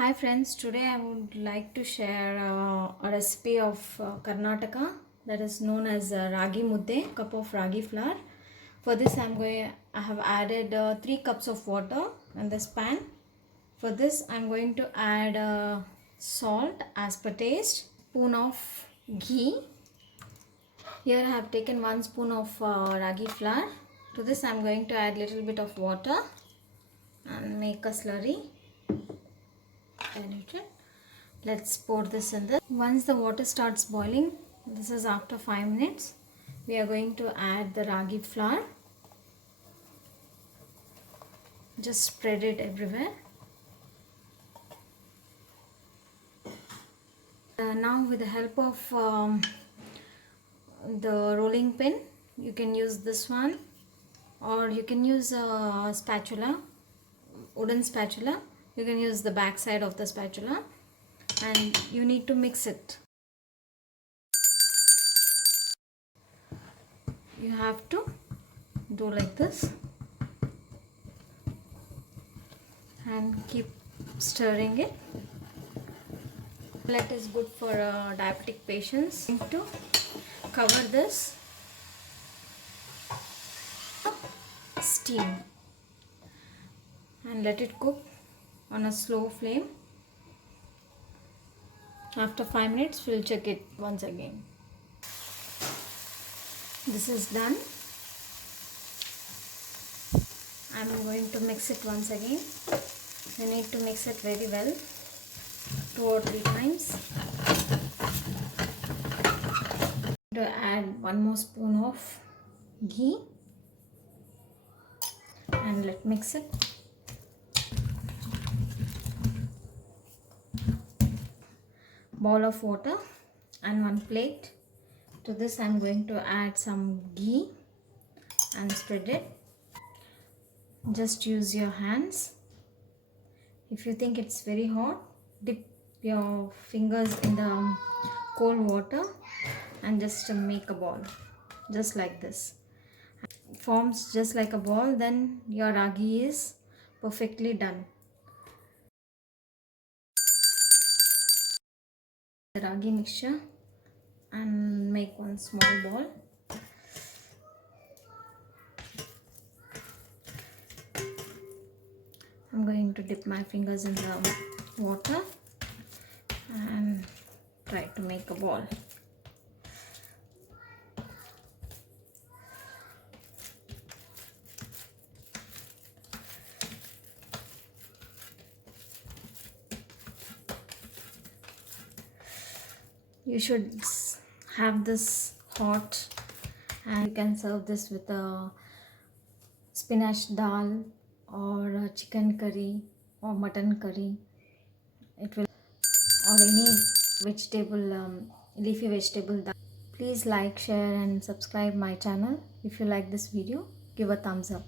Hi friends, today I would like to share a recipe of Karnataka that is known as Ragi Mudde, cup of ragi flour. For this I have added 3 cups of water in this pan. For this I am going to add salt as per taste, spoon of ghee. Here I have taken 1 spoon of ragi flour. To this I am going to add little bit of water and make a slurry. Diluted. Let's pour this in this. Once the water starts boiling, this is after 5 minutes, we are going to add the ragi flour. Just spread it everywhere. Now with the help of the rolling pin, you can use this one, or you can use a spatula, wooden spatula. You can use the back side of the spatula, and you need to mix it. You have to do like this and keep stirring it. Millet is good for diabetic patients. To cover this, steam and let it cook on a slow flame. After 5 minutes, we'll check it once again. This is done. I'm going to mix it once again. You need to mix it very well, 2 or 3 times. To add 1 more spoon of ghee and let's mix it. Bowl of water and 1 plate. To this I am going to add some ghee and spread it. Just use your hands. If you think it's very hot, dip your fingers in the cold water and just make a ball, just like this. It forms just like a ball, then your ragi is perfectly done. The ragi mixture and make 1 small ball. I'm going to dip my fingers in the water and try to make a ball. You should have this hot, and you can serve this with a spinach dal or a chicken curry or mutton curry. It will, or any vegetable, leafy vegetable dal. Please like, share and subscribe my channel. If you like this video, give a thumbs up.